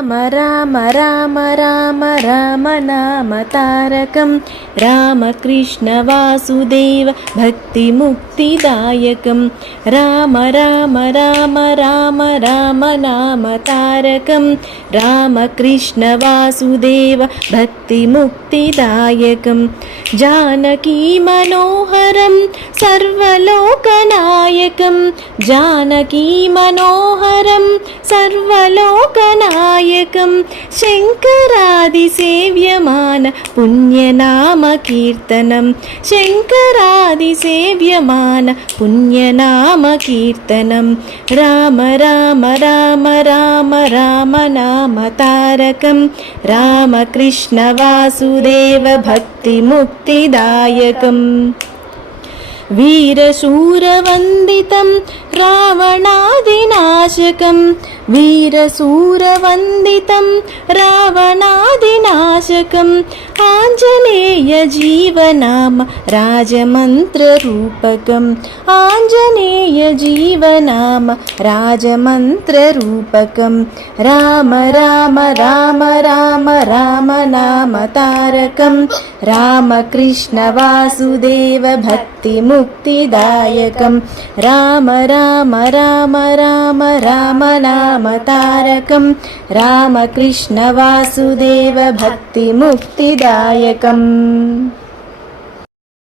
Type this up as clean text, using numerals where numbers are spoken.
రామ రామ రామ రామ రామ నామ తారకం రామకృష్ణ వాసుదేవ భక్తి ముక్తిదాయకం రామ రామ రామ రామ రామ నామ తారకం రామకృష్ణ వాసుదేవ భక్తి ముక్తిదాయకం జానకీ మనోహరం సర్వలోకనాయకం జానకీ మనోహరం సర్వలోకనాయకం శంకరాది సేవ్యమాన పుణ్యనామ కీర్తనం శంకరాది సేవ్యమాన పుణ్యనామ కీర్తనం రామ రామ రామ రామ రామ నామ తారకం రామకృష్ణ వాసుదేవ భక్తి ముక్తిదాయకం వీరశూరవందితం రావణాదినాశకం వీరశూరవందితం రావణాదినాశకం ఆంజనేయ జీవనామ రాజమంత్రరూపకం ఆంజనేయ జీవనామ రాజమంత్రరూపకం రామ రామ రామ రామ రామ నామ తారకం రామకృష్ణ వాసుదేవ భక్తి ముక్తిదాయకం రామ రామ రామ రామ రామ నామ తారకం రామకృష్ణ వాసుదేవ భక్తి ముక్తిదాయకం